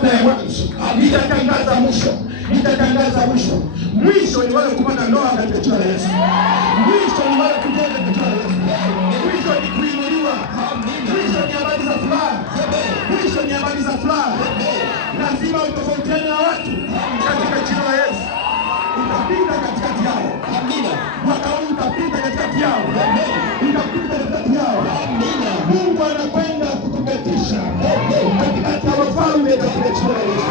kabla ya mwanzo. Nitatangaza mwisho, nitatangaza mwisho. Mwisho ni wale kupata ndoa katika jina la Yesu. Mwisho ni wale kujenga katika jina la Yesu. Mwisho ni kuinuliwa. Mwisho ni habari za furaha. Mwisho ni habari za furaha. Lazima utofautiane na watu katika jina la Yesu. Utapita katikati yao. Amina. Mwaka huu utapita katikati yao. Utapita katikati yao. Amina. Mungu anakwenda kukuketisha katikati ya wafalme katika jina la Yesu.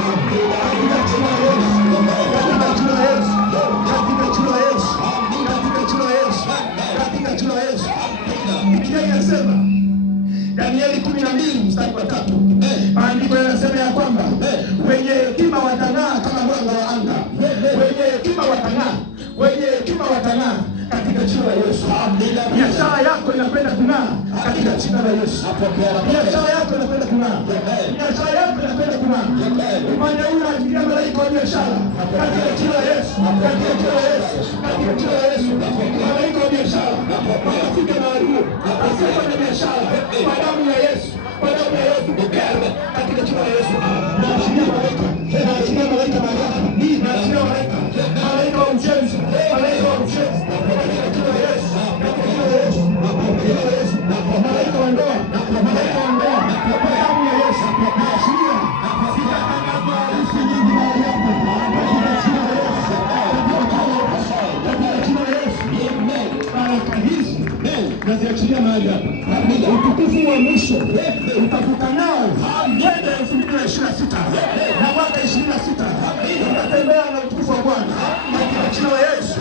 Katika jina la Yesu. Katika jina la Yesu. Katika jina la Yesu. Katika jina la Yesu. Katika jina la Yesu. Biblia inasema Danieli 12 mstari wa 3. Maandiko yanasema ya kwamba wenye hekima watang'aa kama mwanga wa anga. Wenye hekima watang'aa. Wenye hekima watang'aa katika jina la Yesu. Biashara yako inakwenda kung'aa katika jina la Yesu. Biashara yako inakwenda kung'aa. Biashara yako inakwenda kung'aa. Upande huu unaingia malaika wa biashara katika jina la Yesu. Katika jina la Yesu. Katika jina la Yesu. Malaika wa biashara wanafika mahali huo. Asifanye biashara kwa damu ya Yesu. Kwa damu ya Yesu katika jina la Yesu. Naachilia malaika. Naachilia malaika malaika. Naachilia malaika. Malaika wa ujenzi. Malaika wa ujenzi. Katika jina la Yesu. Katika jina la Yesu. Katika jina la Yesu. Malaika wa ndoa. Malaika wa ndoa. Kwa damu ya Yesu. Naachilia. Sitatangazwa harusi nyingi mahali hapa. Katika jina la Yesu. Katika jina la Yesu. Baraka hizi naziachilia mahali hapa. Utukufu wa mwisho utavuka nao kwenda 2026 na mwaka 26 utatembea na utukufu wa Bwana katika jina la Yesu.